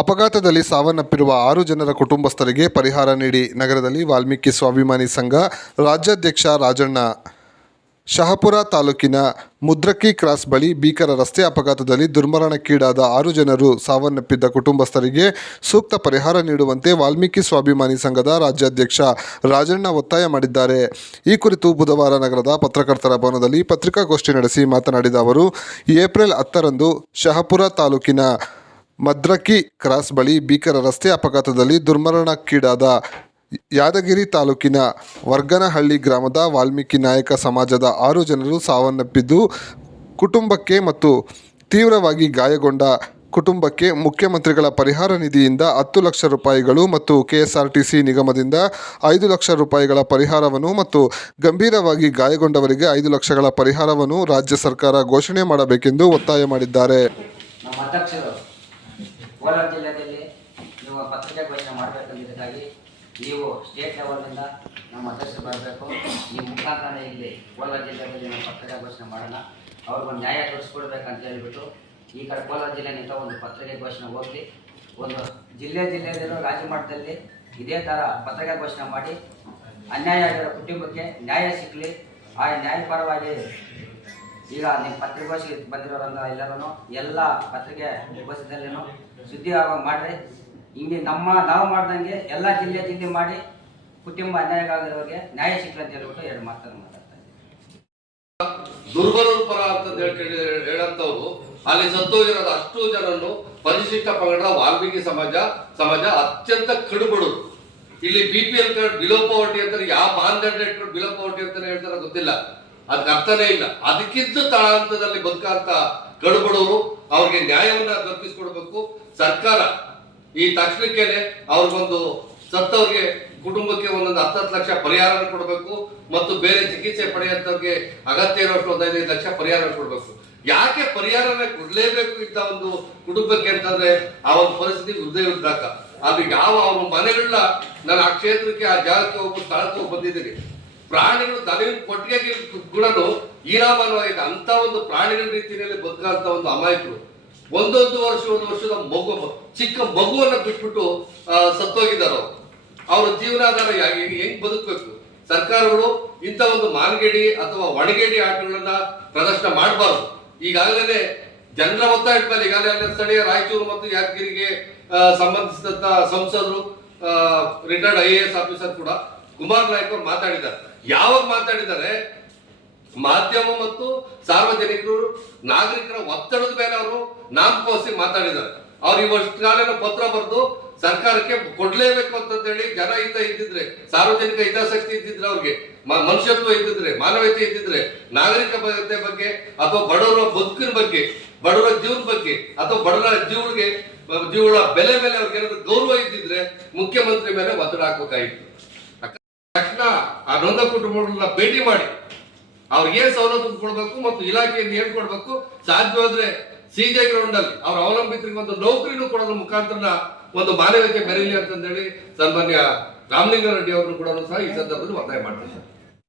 ಅಪಘಾತದಲ್ಲಿ ಸಾವನ್ನಪ್ಪಿರುವ ಆರು ಜನರ ಕುಟುಂಬಸ್ಥರಿಗೆ ಪರಿಹಾರ ನೀಡಿ ನಗರದಲ್ಲಿ ವಾಲ್ಮೀಕಿ ಸ್ವಾಭಿಮಾನಿ ಸಂಘ ರಾಜ್ಯಾಧ್ಯಕ್ಷ ರಾಜಣ್ಣ. ಶಹಪುರ ತಾಲೂಕಿನ ಮುದ್ರಕ್ಕಿ ಕ್ರಾಸ್ ಬಳಿ ಭೀಕರ ರಸ್ತೆ ಅಪಘಾತದಲ್ಲಿ ದುರ್ಮರಣಕ್ಕೀಡಾದ ಆರು ಜನರು ಸಾವನ್ನಪ್ಪಿದ್ದ ಕುಟುಂಬಸ್ಥರಿಗೆ ಸೂಕ್ತ ಪರಿಹಾರ ನೀಡುವಂತೆ ವಾಲ್ಮೀಕಿ ಸ್ವಾಭಿಮಾನಿ ಸಂಘದ ರಾಜ್ಯಾಧ್ಯಕ್ಷ ರಾಜಣ್ಣ ಒತ್ತಾಯ ಮಾಡಿದ್ದಾರೆ. ಈ ಕುರಿತು ಬುಧವಾರ ನಗರದ ಪತ್ರಕರ್ತರ ಭವನದಲ್ಲಿ ಪತ್ರಿಕಾಗೋಷ್ಠಿ ನಡೆಸಿ ಮಾತನಾಡಿದ ಅವರು, ಏಪ್ರಿಲ್ ಹತ್ತರಂದು ಶಹಪುರ ತಾಲೂಕಿನ ಮದ್ರಕ್ಕಿ ಕ್ರಾಸ್ ಬಳಿ ಭೀಕರ ರಸ್ತೆ ಅಪಘಾತದಲ್ಲಿ ದುರ್ಮರಣಕ್ಕೀಡಾದ ಯಾದಗಿರಿ ತಾಲೂಕಿನ ವರ್ಗನಹಳ್ಳಿ ಗ್ರಾಮದ ವಾಲ್ಮೀಕಿ ನಾಯಕ ಸಮಾಜದ ಆರು ಜನರು ಸಾವನ್ನಪ್ಪಿದ್ದು, ಕುಟುಂಬಕ್ಕೆ ಮತ್ತು ತೀವ್ರವಾಗಿ ಗಾಯಗೊಂಡ ಕುಟುಂಬಕ್ಕೆ ಮುಖ್ಯಮಂತ್ರಿಗಳ ಪರಿಹಾರ ನಿಧಿಯಿಂದ ಹತ್ತು ಲಕ್ಷ ರೂಪಾಯಿಗಳು ಮತ್ತು ಕೆಎಸ್ಆರ್ಟಿಸಿ ನಿಗಮದಿಂದ ಐದು ಲಕ್ಷ ರೂಪಾಯಿಗಳ ಪರಿಹಾರವನ್ನು ಮತ್ತು ಗಂಭೀರವಾಗಿ ಗಾಯಗೊಂಡವರಿಗೆ ಐದು ಲಕ್ಷಗಳ ಪರಿಹಾರವನ್ನು ರಾಜ್ಯ ಸರ್ಕಾರ ಘೋಷಣೆ ಮಾಡಬೇಕೆಂದು ಒತ್ತಾಯ ಮಾಡಿದ್ದಾರೆ. ಕೋಲಾರ ಜಿಲ್ಲೆಯಲ್ಲಿ ನೀವು ಪತ್ರಿಕಾಗೋಷ್ಠಿ ಮಾಡಬೇಕಂದಿದ್ದಕ್ಕಾಗಿ ನೀವು ಸ್ಟೇಟ್ ಲೆವೆಲ್ನಿಂದ ನಮ್ಮ ಅಧ್ಯಕ್ಷರು ಬರಬೇಕು. ಈ ಮುಖಾಂತರ ಇಲ್ಲಿ ಕೋಲಾರ ಜಿಲ್ಲೆಯಲ್ಲಿ ನಾವು ಪತ್ರಿಕೆ ಘೋಷಣೆ ಮಾಡೋಣ. ಅವ್ರಿಗೊಂದು ನ್ಯಾಯ ತೋರಿಸ್ಕೊಡ್ಬೇಕಂತ ಹೇಳಿಬಿಟ್ಟು ಈ ಕಡೆ ಕೋಲಾರ ಜಿಲ್ಲೆಯಿಂದ ಒಂದು ಪತ್ರಿಕೆ ಘೋಷಣೆ ಹೋಗಲಿ ಒಂದು ಜಿಲ್ಲೆ ಜಿಲ್ಲೆಯಲ್ಲಿರೋ ರಾಜ್ಯ ಮಟ್ಟದಲ್ಲಿ ಇದೇ ಥರ ಪತ್ರಿಕೆ ಘೋಷಣೆ ಮಾಡಿ ಅನ್ಯಾಯ ಆಗಿರೋ ಕುಟುಂಬಕ್ಕೆ ನ್ಯಾಯ ಸಿಗಲಿ. ಆ ನ್ಯಾಯಪರವಾಗಿ ಈಗ ನಿಮ್ಮ ಪತ್ರಿಕೋಶಿ ಬಂದಿರೋರಂತ ಎಲ್ಲರೂ ಎಲ್ಲ ಪತ್ರಿಕೆ ಗೋಷ್ಠಿದಲ್ಲಿನೂ ಸುದ್ದಿ ಆಗೋ ಮಾಡಿರಿ. ಹಿಂಗೆ ನಮ್ಮ, ನಾವು ಮಾಡ್ದಂಗೆ ಎಲ್ಲ ಜಿಲ್ಲೆ ಜಿಲ್ಲೆ ಮಾಡಿ ಕುಟುಂಬ ಅನ್ಯಾಯ ಆಗಿರೋರಿಗೆ ನ್ಯಾಯ ಸಿಕ್ಕಲಿ ಅಂತ ಹೇಳ್ಬಿಟ್ಟು ಎರಡು ಮಾತನ್ನು ಮಾತಾಡ್ತಾ ಇದ್ದೀನಿ. ದುರ್ಬಲರ ಪರ ಅಂತ ಹೇಳಿ ಹೇಳಂತವ್ರು, ಅಲ್ಲಿ ಸತ್ತೋಗಿರೋದು ಅಷ್ಟು ಜನರನ್ನು ಪರಿಶಿಷ್ಟ ಪಂಗಡ ವಾಲ್ಮೀಕಿ ಸಮಾಜ ಸಮಾಜ ಅತ್ಯಂತ ಕಡುಬಡು ಇಲ್ಲಿ B P L card below poverty ಅಂತಾರೆ, ಯಾವ ಮಾನದಂಡ ಇಟ್ಕೊಂಡು ಬಿಲೋ ಪವರ್ಟಿ ಅಂತ ಹೇಳ್ತಾರೆ ಗೊತ್ತಿಲ್ಲ. ಅದಕ್ಕೆ ಅರ್ಥನೇ ಇಲ್ಲ. ಅದಕ್ಕಿಂತ ತಳಹಂತದಲ್ಲಿ ಬದುಕಂತ ಕಡುಬಡವರು ಅವ್ರಿಗೆ ನ್ಯಾಯವನ್ನ ದೊರಕಿಸ್ಕೊಡ್ಬೇಕು ಸರ್ಕಾರ ಈ ತಕ್ಷಣಕ್ಕೇನೆ ಅವ್ರಿಗೊಂದು ಸತ್ತವ್ರಿಗೆ ಕುಟುಂಬಕ್ಕೆ ಒಂದೊಂದು ಹತ್ತತ್ತು ಲಕ್ಷ ಪರಿಹಾರ ಕೊಡಬೇಕು ಮತ್ತು ಬೇರೆ ಚಿಕಿತ್ಸೆ ಪಡೆಯುವಂತವ್ರಿಗೆ ಅಗತ್ಯ ಇರೋಷ್ಟು ಒಂದು ಐದೈದು ಲಕ್ಷ ಪರಿಹಾರ ಕೊಡಬೇಕು. ಯಾಕೆ ಪರಿಹಾರನ ಕೊಡಲೇಬೇಕು ಇಂಥ ಒಂದು ಕುಟುಂಬಕ್ಕೆ ಅಂತಂದ್ರೆ ಆ ಒಂದು ಪರಿಸ್ಥಿತಿ ಹೃದಯ ಇದ್ದಾಗ ಅದು ಯಾವ ಅವ್ರ ಮನೆಗಳನ್ನ ನಾನು ಆ ಕ್ಷೇತ್ರಕ್ಕೆ, ಆ ಜಾಗಕ್ಕೆ ಹೋಗಿ ಸ್ಥಳಕ್ಕೆ ಹೋಗಿ ಬಂದಿದ್ದೀನಿ. ಪ್ರಾಣಿಗಳು ದನಿನ ಕೊಟ್ಟಿಗೆ ಕೂಡ ಹೀರಾಮಾನವಾಗಿದೆ ಅಂತ ಒಂದು ಪ್ರಾಣಿಗಳ ರೀತಿಯಲ್ಲಿ ಬದುಕಂತ ಒಂದು ಅಮಾಯಕರು. ಒಂದೊಂದು ವರ್ಷ, ಒಂದು ವರ್ಷದ ಮಗು ಚಿಕ್ಕ ಮಗುವನ್ನು ಬಿಟ್ಬಿಟ್ಟು ಸತ್ತೋಗಿದ್ದಾರೆ? ಅವರ ಜೀವನಾಧಾರ ಹೆಂಗ್ ಬದುಕಬೇಕು? ಸರ್ಕಾರಗಳು ಇಂಥ ಒಂದು ಮಾನಗೇಡಿ ಅಥವಾ ಒಣಗೇಡಿ ಆಟಗಳನ್ನ ಪ್ರದರ್ಶನ ಮಾಡಬಾರ್ದು. ಈಗಾಗಲೇ ಜನರ ಒತ್ತಾಯದ ಮೇಲೆ ಈಗಾಗಲೇ ಸ್ಥಳೀಯ ರಾಯಚೂರು ಮತ್ತು ಯಾದಗಿರಿಗೆ ಸಂಬಂಧಿಸಿದಂತ ಸಂಸದರು retired I A S officer ಕೂಡ ಕುಮಾರ್ ನಾಯ್ಕ ಅವರು ಮಾತಾಡಿದ್ದಾರೆ. ಯಾವಾಗ ಮಾತಾಡಿದ್ದಾರೆ? ಮಾಧ್ಯಮ ಮತ್ತು ಸಾರ್ವಜನಿಕರು, ನಾಗರಿಕರ ಒತ್ತಡದ ಮೇಲೆ ಅವರು ನಾಮಕೋಸಿ ಮಾತಾಡಿದ್ದಾರೆ. ಅವ್ರು ವರ್ಷ ನಾಳೆನ ಪತ್ರ ಬರೆದು ಸರ್ಕಾರಕ್ಕೆ ಕೊಡ್ಲೇಬೇಕು ಜನ ಇದ್ದ ಇದ್ದಿದ್ರೆ ಸಾರ್ವಜನಿಕ ಹಿತಾಸಕ್ತಿ ಇದ್ದಿದ್ರೆ ಅವ್ರಿಗೆ ಮನುಷ್ಯತ್ವ ಇದ್ದಿದ್ರೆ ಮಾನವೀಯತೆ ಇದ್ದಿದ್ರೆ ನಾಗರಿಕತೆ ಬಗ್ಗೆ ಅಥವಾ ಬಡವರ ಬದುಕಿನ ಬಗ್ಗೆ, ಬಡವರ ಜೀವನ ಬಗ್ಗೆ ಅಥವಾ ಬಡವರ ಜೀವಳಿಗೆ, ಜೀವಳ ಬೆಲೆ ಮೇಲೆ ಅವ್ರಿಗೆ ಏನಾದ್ರು ಗೌರವ ಇದ್ದಿದ್ರೆ ಮುಖ್ಯಮಂತ್ರಿ ಮೇಲೆ ಒತ್ತಡ ತಕ್ಷಣ ಆ ನೊಂದ ಕುಟುಂಬಗಳನ್ನ ಭೇಟಿ ಮಾಡಿ ಅವ್ರಿಗೆ ಏನ್ ಸವಲತ್ತು ಕೊಡ್ಬೇಕು ಮತ್ತು ಇಲಾಖೆಯಿಂದ ಏನ್ ಕೊಡ್ಬೇಕು ಸಾಧ್ಯವಾದ್ರೆ ಸಿಜೆ ಗ್ರೌಂಡ್ ಅಲ್ಲಿ ಅವ್ರ ಅವಲಂಬಿತರಿಗೆ ಒಂದು ನೌಕರಿನೂ ಕೊಡೋದ್ರ ಮುಖಾಂತರ ಒಂದು ಮಾನವೀಯತೆ ಬೆರೀಲಿ ಅಂತಂದೇಳಿ ಸನ್ಮಾನ್ಯ ರಾಮಲಿಂಗಾರೆಡ್ಡಿ ಅವರು ಕೂಡ ಸಹ ಈ ಸಂದರ್ಭದಲ್ಲಿ ಒತ್ತಾಯ ಮಾಡ್ತಾರೆ